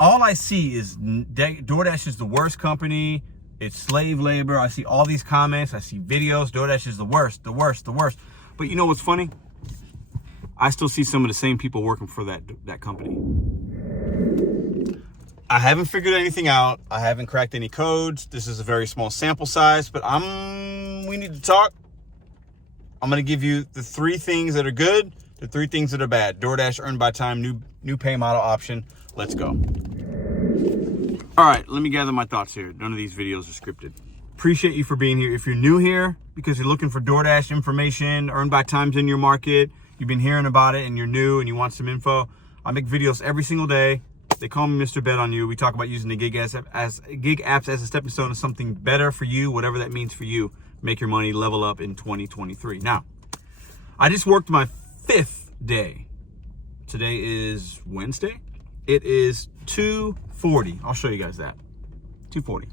all I see is DoorDash is the worst company. It's slave labor. I see all these comments. I see videos. DoorDash is the worst, the worst, the worst. But you know what's funny? I still see some of the same people working for that company. I haven't figured anything out. I haven't cracked any codes. This is a very small sample size, but we need to talk. I'm going to give you the 3 things that are good, the 3 things that are bad. DoorDash earned by time, new pay model option. Let's go. All right, let me gather my thoughts here. None of these videos are scripted. Appreciate you for being here. If you're new here because you're looking for DoorDash information, earned by times in your market, you've been hearing about it and you're new and you want some info, I make videos every single day. They call me Mr.BetonYou. We talk about using the gig apps as a stepping stone to something better for you, whatever that means for you. Make your money, level up in 2023. Now, I just worked my 5th day. Today is Wednesday. It is 2:40. I'll show you guys that. 2:40.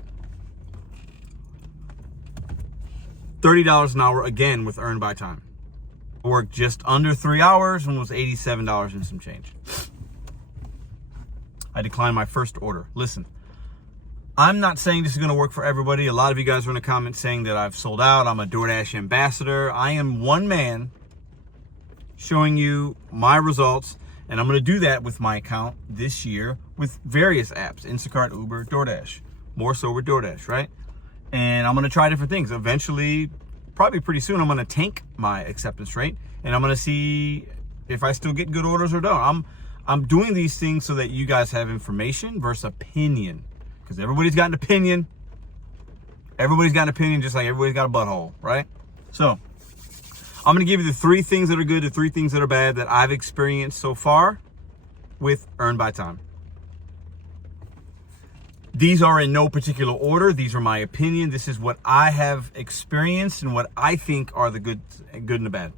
$30 an hour again with earned by time. I worked just under 3 hours and was $87 and some change. I declined my first order. Listen, I'm not saying this is going to work for everybody. A lot of you guys are in the comments saying that I've sold out. I'm a DoorDash ambassador. I am one man showing you my results, and I'm going to do that with my account this year with various apps, Instacart, Uber, DoorDash, more so with DoorDash, right? And I'm going to try different things. Eventually, probably pretty soon, I'm going to tank my acceptance rate, and I'm going to see if I still get good orders or don't. I'm doing these things so that you guys have information versus opinion, because everybody's got an opinion. Everybody's got an opinion, just like everybody's got a butthole, right? So I'm going to give you the 3 things that are good, the 3 things that are bad that I've experienced so far with earned by time. These are in no particular order. These are my opinion. This is what I have experienced and what I think are the good and the bad.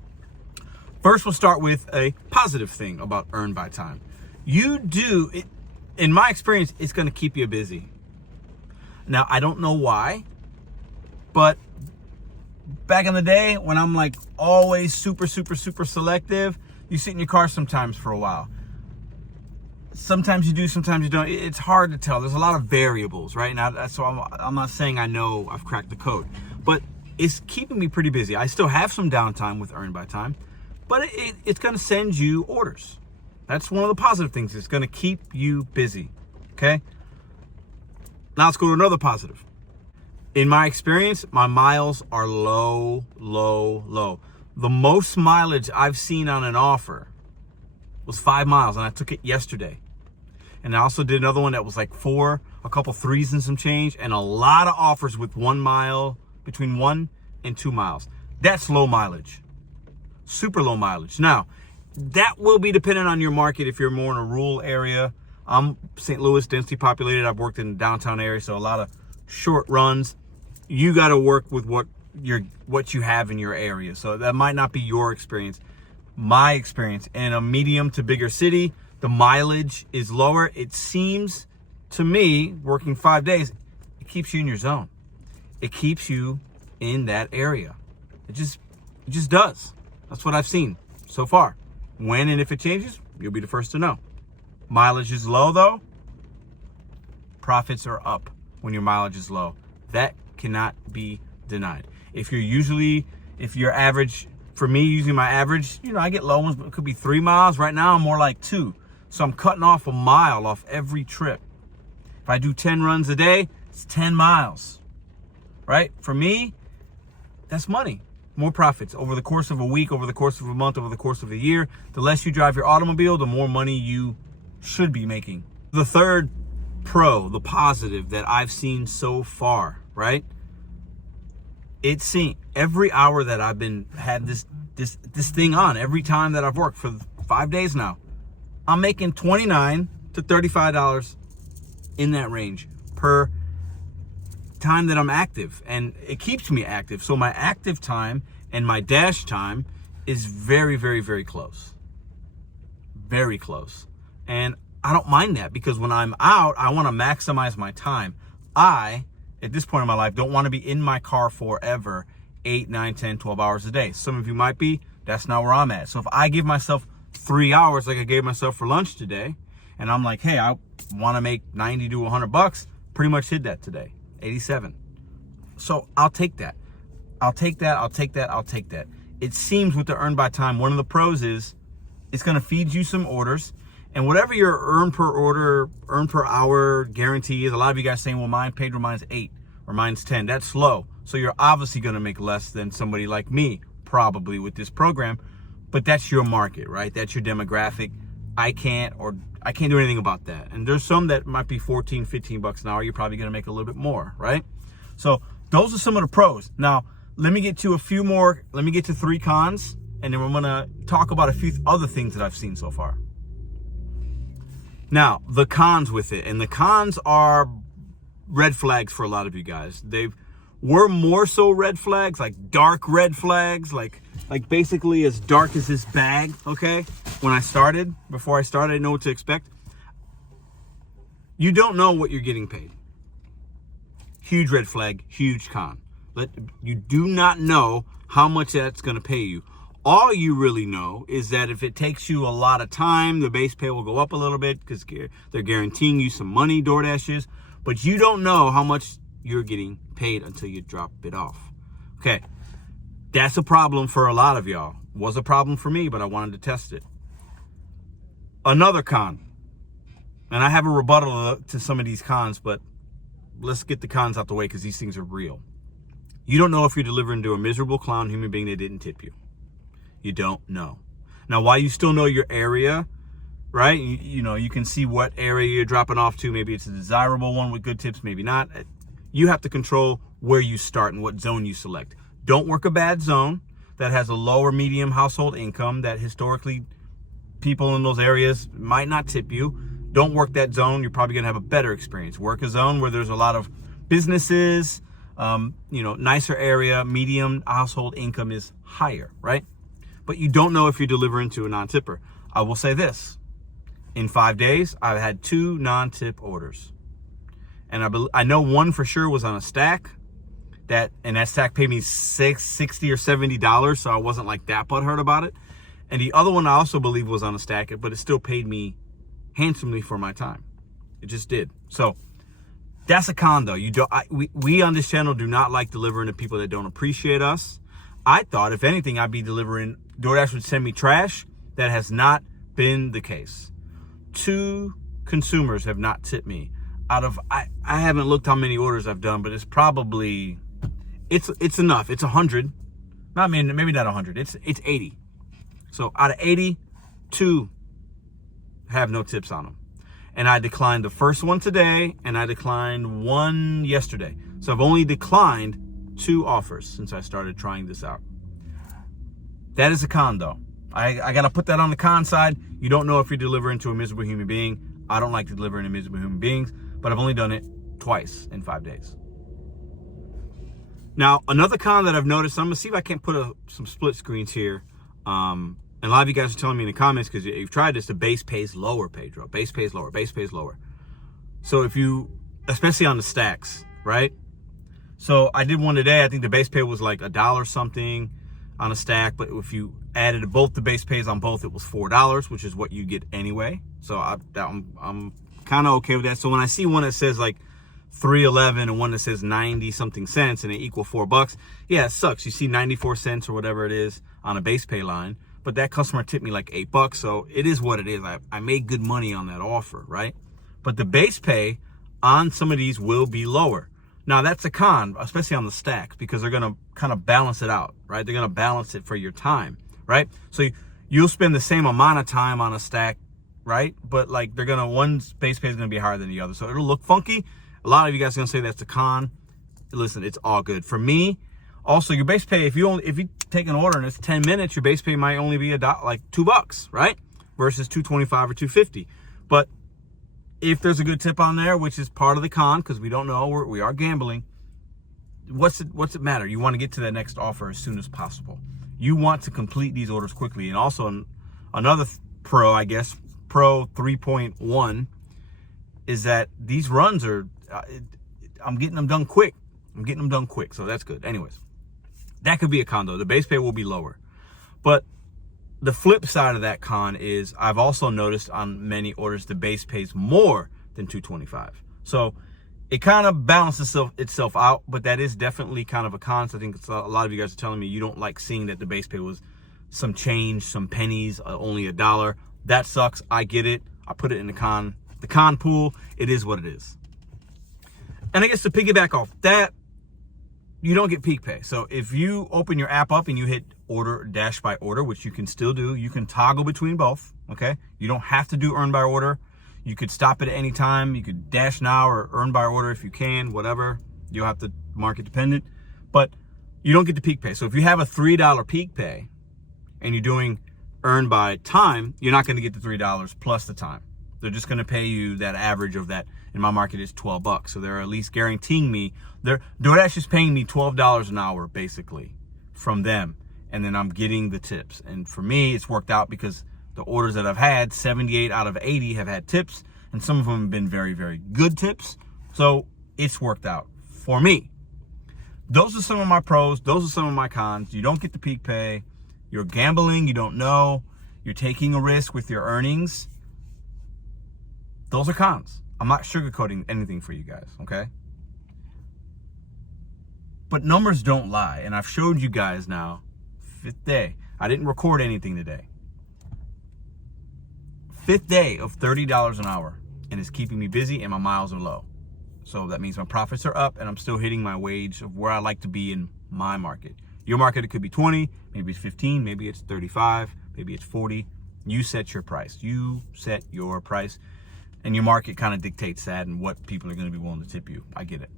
First, we'll start with a positive thing about earned by time. In my experience, it's going to keep you busy. Now, I don't know why, but back in the day when I'm like always super selective, you sit in your car sometimes for a while. Sometimes you do, sometimes you don't. It's hard to tell. There's a lot of variables, right? Now, so I'm not saying I know I've cracked the code, but it's keeping me pretty busy. I still have some downtime with earned by time, but it's going to send you orders. That's one of the positive things. It's going to keep you busy, okay? Now let's go to another positive. In my experience, my miles are low. The most mileage I've seen on an offer was 5 miles, and I took it yesterday. And I also did another one that was like 4, a couple 3s and some change, and a lot of offers with 1 mile, between 1 and 2 miles. That's low mileage. Super low mileage. Now, that will be dependent on your market if you're more in a rural area. I'm St. Louis, densely populated. I've worked in the downtown area, so a lot of short runs. You got to work with what you have in your area. So that might not be your experience. My experience in a medium to bigger city, the mileage is lower. It seems to me, working 5 days, it keeps you in your zone. It keeps you in that area. It just does. That's what I've seen so far. When and if it changes, you'll be the first to know. Mileage is low though. Profits are up when your mileage is low. That cannot be denied. If you're average, for me, using my average, I get low ones, but it could be 3 miles. Right now, I'm more like 2. So I'm cutting off a mile off every trip. If I do 10 runs a day, it's 10 miles, right? For me, that's money. More profits over the course of a week, over the course of a month, over the course of a year. The less you drive your automobile, the more money you should be making. The third pro, the positive that I've seen so far, right? It's seen every hour that I've had this thing on, every time that I've worked for 5 days now, I'm making $29 to $35 in that range per time that I'm active, and it keeps me active. So my active time and my dash time is very close. Very close. And I don't mind that, because when I'm out, I want to maximize my time. At this point in my life, don't want to be in my car forever, 8, 9, 10, 12 hours a day. Some of you might be. That's not where I'm at. So if I give myself 3 hours like I gave myself for lunch today, and I'm like, hey, I want to make 90 to 100 bucks, pretty much hit that today, 87. So I'll take that. I'll take that. I'll take that. I'll take that. It seems with the earn by time, one of the pros is it's going to feed you some orders, and whatever your earn per order, earn per hour guarantee is, a lot of you guys saying, well, mine's 8 or mine's 10. That's low. So you're obviously going to make less than somebody like me, probably, with this program, but that's your market, right? That's your demographic. I can't do anything about that. And there's some that might be 14, 15 bucks an hour. You're probably going to make a little bit more, right? So those are some of the pros. Now, let me get to a few more. Let me get to 3 cons, and then we're going to talk about a few other things that I've seen so far. Now, the cons with it, and the cons are red flags for a lot of you guys. Were more so red flags, like dark red flags, like basically as dark as this bag, okay? Before I started, I didn't know what to expect. You don't know what you're getting paid. Huge red flag, huge con. You do not know how much that's going to pay you. All you really know is that if it takes you a lot of time, the base pay will go up a little bit because they're guaranteeing you some money, Doordash is, but you don't know how much you're getting paid until you drop it off. Okay, that's a problem for a lot of y'all. Was a problem for me, but I wanted to test it. Another con, and I have a rebuttal to some of these cons, but let's get the cons out the way because these things are real. You don't know if you're delivering to a miserable clown human being that didn't tip you. You don't know. Now, while you still know your area, right? You know, you can see what area you're dropping off to. Maybe it's a desirable one with good tips, maybe not. You have to control where you start and what zone you select. Don't work a bad zone that has a low or medium household income that historically people in those areas might not tip you. Don't work that zone. You're probably going to have a better experience. Work a zone where there's a lot of businesses, nicer area, medium household income is higher, right? But you don't know if you're delivering to a non-tipper. I will say this. In 5 days, I've had 2 non-tip orders. And I know one for sure was on a stack. That stack paid me $60 or $70, so I wasn't like that butthurt about it. And the other one I also believe was on a stack, but it still paid me handsomely for my time. It just did. So that's a con, though. We on this channel do not like delivering to people that don't appreciate us. I thought, if anything, I'd be delivering. DoorDash would send me trash. That has not been the case. 2 consumers have not tipped me. I haven't looked how many orders I've done, but it's probably, it's enough. It's 100. Maybe not 100. It's 80. So out of 80, 2 have no tips on them. And I declined the first one today, and I declined one yesterday. So I've only declined 2 offers since I started trying this out. That is a con, though. I got to put that on the con side. You don't know if you're delivering to a miserable human being. I don't like delivering to miserable human beings, but I've only done it twice in 5 days. Now, another con that I've noticed, I'm going to see if I can't put some split screens here. And a lot of you guys are telling me in the comments, because you've tried this, the base pays lower, Pedro. Base pays lower, base pays lower. So if you, especially on the stacks, right? So I did one today. I think the base pay was like $1 something on a stack. But if you added both the base pays on both, it was $4, which is what you get anyway. So I'm kind of okay with that. So when I see one that says like $3.11 and one that says 90 something cents and they equal $4, yeah, it sucks. You see 94 cents or whatever it is on a base pay line, but that customer tipped me like $8, so it is what it is. I made good money on that offer, right? But the base pay on some of these will be lower. Now that's a con, especially on the stacks, because they're gonna kind of balance it out, right? They're gonna balance it for your time, right? So you'll spend the same amount of time on a stack, right? But like one's base pay is gonna be higher than the other, so it'll look funky. A lot of you guys are gonna say that's a con. Listen, it's all good for me. Also, your base pay, if you take an order and it's 10 minutes, your base pay might only be like $2, right? Versus $2.25 or $2.50. But if there's a good tip on there, which is part of the con, because we don't know, we are gambling. What's it matter? You want to get to that next offer as soon as possible. You want to complete these orders quickly. And also another pro, I guess, pro 3.1 is that these runs are, I'm getting them done quick. So that's good. Anyways, that could be a con though. The base pay will be lower. But the flip side of that con is I've also noticed on many orders the base pays more than $225. So it kind of balances itself out, but that is definitely kind of a con. So I think a lot of you guys are telling me you don't like seeing that the base pay was some change, some pennies, only $1. That sucks. I get it. I put it in the con pool. It is what it is. And I guess to piggyback off that, you don't get peak pay. So if you open your app up and you hit order dash by order, which you can still do, you can toggle between both, okay? You don't have to do earn by order. You could stop it at any time. You could dash now or earn by order if you can, whatever. You'll have to market dependent, but you don't get the peak pay. So if you have a $3 peak pay and you're doing earn by time, you're not gonna get the $3 plus the time. They're just gonna pay you that average of that. In my market is $12. So they're at least guaranteeing me, DoorDash is paying me $12 an hour basically from them. And then I'm getting the tips. And for me, it's worked out because the orders that I've had, 78 out of 80 have had tips, and some of them have been very, very good tips. So it's worked out for me. Those are some of my pros. Those are some of my cons. You don't get the peak pay. You're gambling. You don't know. You're taking a risk with your earnings. Those are cons. I'm not sugarcoating anything for you guys, okay? But numbers don't lie, and I've showed you guys now, 5th day. I didn't record anything today. 5th day of $30 an hour, and it's keeping me busy and my miles are low. So that means my profits are up and I'm still hitting my wage of where I like to be in my market. Your market, it could be 20, maybe it's 15, maybe it's 35, maybe it's 40. You set your price. You set your price. And your market kind of dictates that and what people are going to be willing to tip you. I get it.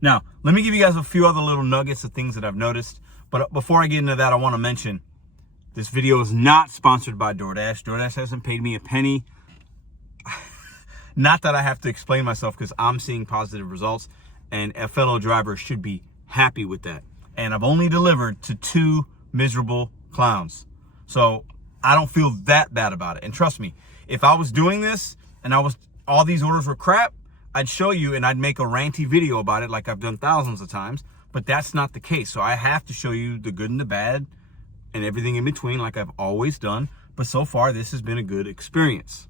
Now, let me give you guys a few other little nuggets of things that I've noticed. But before I get into that, I want to mention this video is not sponsored by DoorDash. DoorDash hasn't paid me a penny. Not that I have to explain myself, because I'm seeing positive results and a fellow driver should be happy with that. And I've only delivered to 2 miserable clowns. So I don't feel that bad about it. And trust me, if I was doing this and all these orders were crap, I'd show you and I'd make a ranty video about it like I've done thousands of times, but that's not the case. So I have to show you the good and the bad and everything in between like I've always done. But so far, this has been a good experience.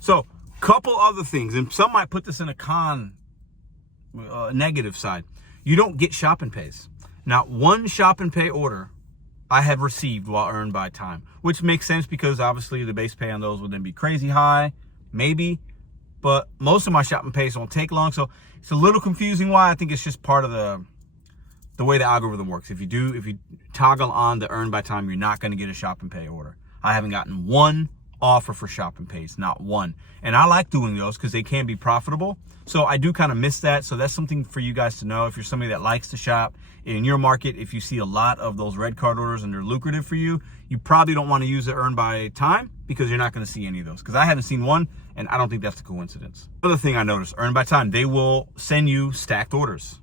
So couple other things, and some might put this in a negative side. You don't get shop and pays. Now, 1 shop and pay order I have received while earned by time, which makes sense because obviously the base pay on those would then be crazy high, maybe, but most of my shop and pays don't take long. So it's a little confusing why. I think it's just part of the way the algorithm works. If you toggle on the earn by time, you're not going to get a shop and pay order. I haven't gotten 1 offer for shop and pays, not 1. And I like doing those because they can be profitable. So I do kind of miss that. So that's something for you guys to know. If you're somebody that likes to shop in your market, if you see a lot of those red card orders and they're lucrative for you, you probably don't want to use the earn by time because you're not going to see any of those. Because I haven't seen one, and I don't think that's a coincidence. Another thing I noticed, earn by time, they will send you stacked orders.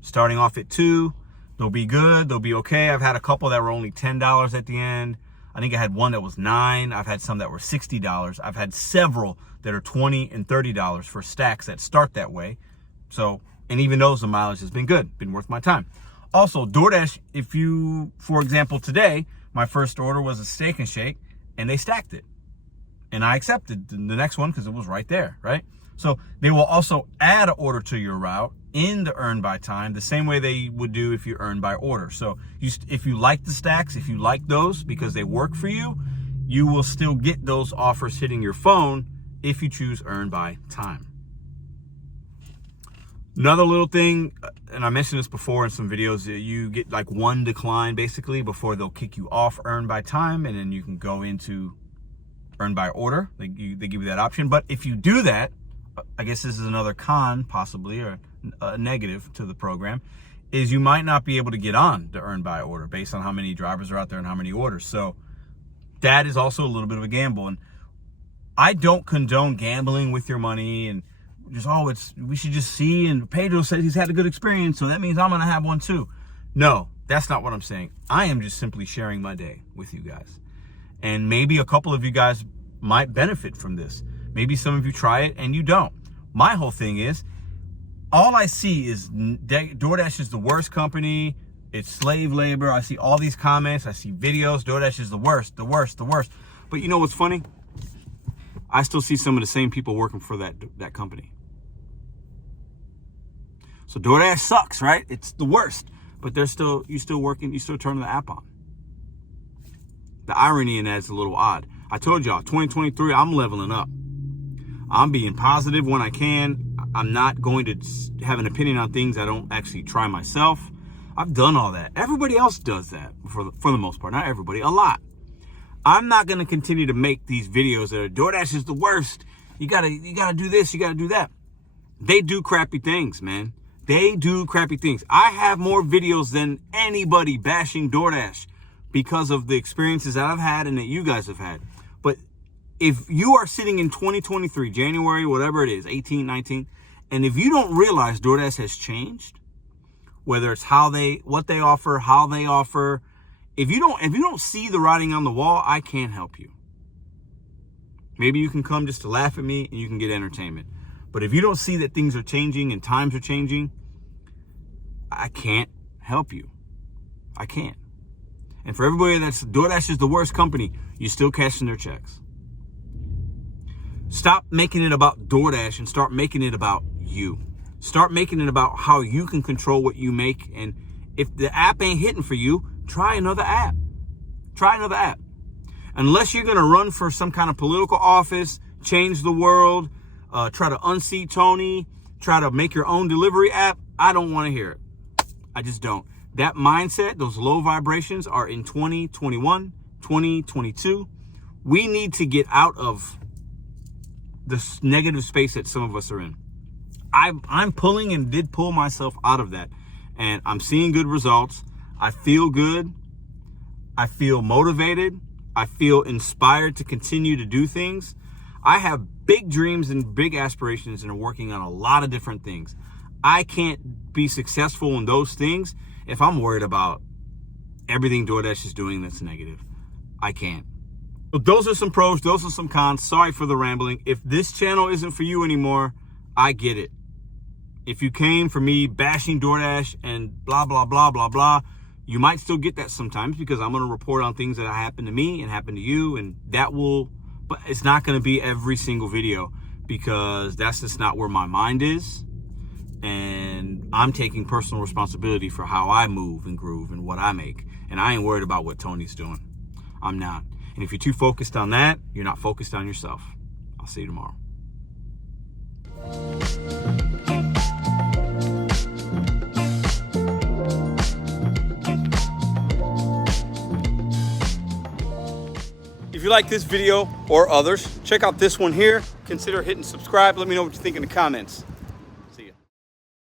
Starting off at 2, they'll be good, they'll be okay. I've had a couple that were only $10 at the end. I think I had one that was $9. I've had some that were $60. I've had several that are $20 and $30 for stacks that start that way. So, and even those, the mileage has been good, been worth my time. Also, DoorDash, if you, for example, today, my first order was a steak and shake, and they stacked it. And I accepted the next one because it was right there, right? So they will also add an order to your route in the earn by time, the same way they would do if you earn by order. So if you like the stacks, if you like those because they work for you, you will still get those offers hitting your phone if you choose earn by time. Another little thing, and I mentioned this before in some videos, you get like 1 decline basically before they'll kick you off earn by time, and then you can go into earn by order. They give you that option. But if you do that, I guess this is another con possibly, or a negative to the program, is you might not be able to get on the earn by order based on how many drivers are out there and how many orders. So that is also a little bit of a gamble. And I don't condone gambling with your money and just, we should just see, and Pedro says he's had a good experience, so that means I'm going to have one too. No, that's not what I'm saying. I am just simply sharing my day with you guys. And maybe a couple of you guys might benefit from this. Maybe some of you try it and you don't. My whole thing is, all I see is DoorDash is the worst company. It's slave labor. I see all these comments. I see videos. DoorDash is the worst, the worst, the worst. But you know what's funny? I still see some of the same people working for that company. So DoorDash sucks, right? It's the worst. But you still working, you still turning the app on. The irony in that is a little odd. I told y'all, 2023, I'm leveling up. I'm being positive when I can. I'm not going to have an opinion on things I don't actually try myself. I've done all that. Everybody else does that for the most part. Not everybody, a lot. I'm not going to continue to make these videos that are DoorDash is the worst. You gotta do this, you gotta do that. They do crappy things, man. They do crappy things. I have more videos than anybody bashing DoorDash because of the experiences that I've had and that you guys have had. But if you are sitting in 2023, January, whatever it is, 18, 19, and if you don't realize DoorDash has changed, whether it's what they offer, how they offer, if you don't see the writing on the wall, I can't help you. Maybe you can come just to laugh at me and you can get entertainment. But if you don't see that things are changing and times are changing, I can't help you. I can't. And for everybody that's DoorDash is the worst company, you're still cashing their checks. Stop making it about DoorDash and start making it about you. Start making it about how you can control what you make. And if the app ain't hitting for you, try another app. Try another app. Unless you're going to run for some kind of political office, change the world, try to unseat Tony, try to make your own delivery app, I don't want to hear it. I just don't. That mindset, those low vibrations are in 2021, 2022. We need to get out of this negative space that some of us are in. I'm pulling and did pull myself out of that. And I'm seeing good results. I feel good. I feel motivated. I feel inspired to continue to do things. I have big dreams and big aspirations and are working on a lot of different things. I can't be successful in those things if I'm worried about everything DoorDash is doing that's negative. I can't. So those are some pros. Those are some cons. Sorry for the rambling. If this channel isn't for you anymore, I get it. If you came for me bashing DoorDash and blah, blah, blah, blah, blah, you might still get that sometimes because I'm going to report on things that happen to me and happen to you, and but it's not going to be every single video because that's just not where my mind is. And I'm taking personal responsibility for how I move and groove and what I make. And I ain't worried about what Tony's doing. I'm not. And if you're too focused on that, you're not focused on yourself. I'll see you tomorrow. If you like this video or others, check out this one here. Consider hitting subscribe. Let me know what you think in the comments.